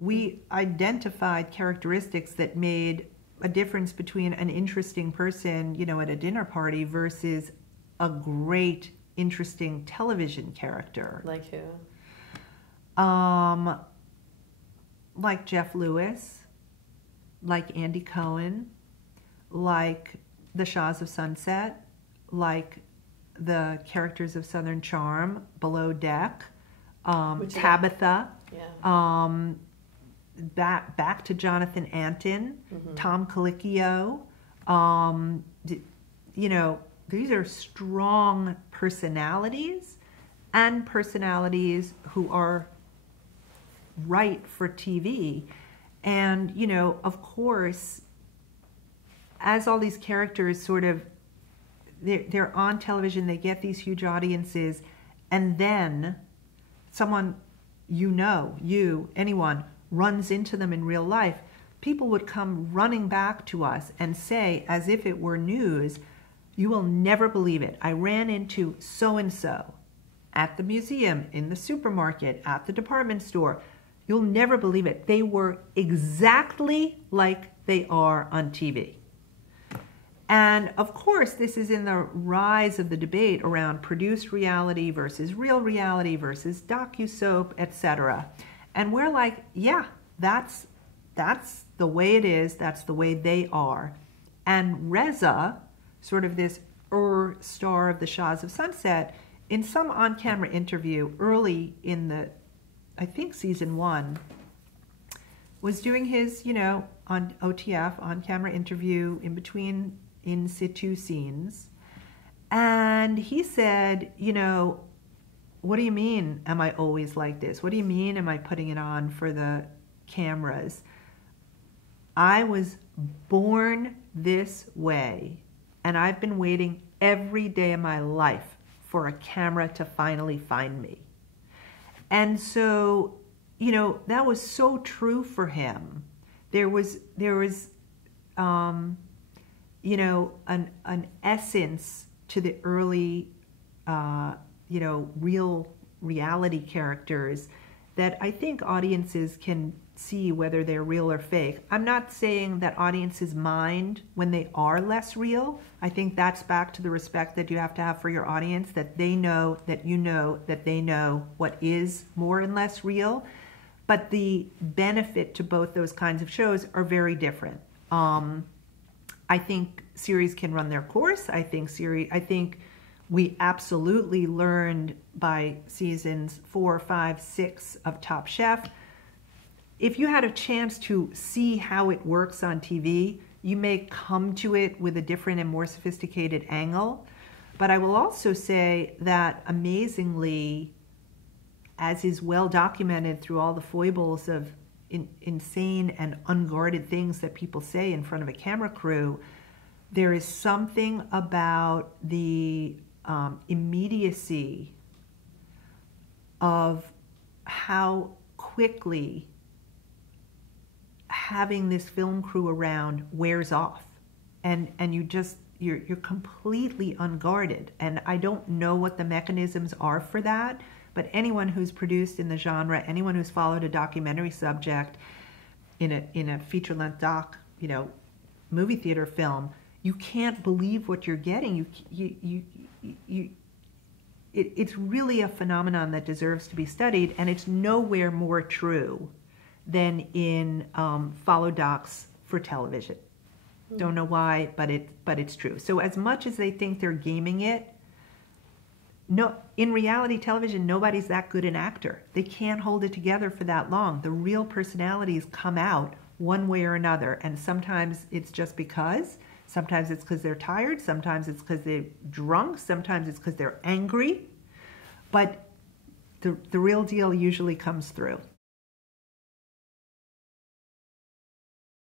We identified characteristics that made a difference between an interesting person, you know, at a dinner party versus a great, interesting television character. Like who? Like Jeff Lewis, like Andy Cohen, like the Shahs of Sunset, like the characters of Southern Charm, Below Deck, Tabitha, yeah. Back to Jonathan Antin, Tom Colicchio. You know, these are strong personalities, and personalities who are right for TV. And, you know, of course, as all these characters sort of, they're on television, they get these huge audiences, and then someone, anyone, runs into them in real life, people would come running back to us and say, as if it were news, "You will never believe it. I ran into so-and-so at the museum, in the supermarket, at the department store. You'll never believe it. They were exactly like they are on TV." And of course, this is in the rise of the debate around produced reality versus real reality versus docu-soap, etc. And we're like, yeah, that's the way it is. That's the way they are. And Reza, sort of this star of the Shahs of Sunset, in some on-camera interview early in the, I think, season 1, was doing his, you know, on OTF, on-camera interview in between in situ scenes. And he said, you know, "What do you mean, am I always like this? What do you mean, am I putting it on for the cameras? I was born this way, and I've been waiting every day of my life for a camera to finally find me." And so, you know, that was so true for him. There was you know, an essence to the early, you know, real reality characters that I think audiences can see whether they're real or fake. I'm not saying that audiences mind when they are less real. I think that's back to the respect that you have to have for your audience, that they know, that you know, that they know what is more and less real. But the benefit to both those kinds of shows are very different. I think series can run their course. I think we absolutely learned by seasons 4, 5, 6 of Top Chef. If you had a chance to see how it works on TV, you may come to it with a different and more sophisticated angle. But I will also say that amazingly, as is well documented through all the foibles of insane and unguarded things that people say in front of a camera crew, there is something about the immediacy of how quickly having this film crew around wears off, and you're completely unguarded. And I don't know what the mechanisms are for that, but anyone who's produced in the genre, anyone who's followed a documentary subject in a feature-length doc, you know, movie theater film, you can't believe what you're getting. It's really a phenomenon that deserves to be studied, and it's nowhere more true than in follow docs for television. Don't know why, but it's true. So as much as they think they're gaming it, no, in reality television, nobody's that good an actor. They can't hold it together for that long. The real personalities come out one way or another, and sometimes it's just because, sometimes it's because they're tired, sometimes it's because they're drunk, sometimes it's because they're angry, but the real deal usually comes through.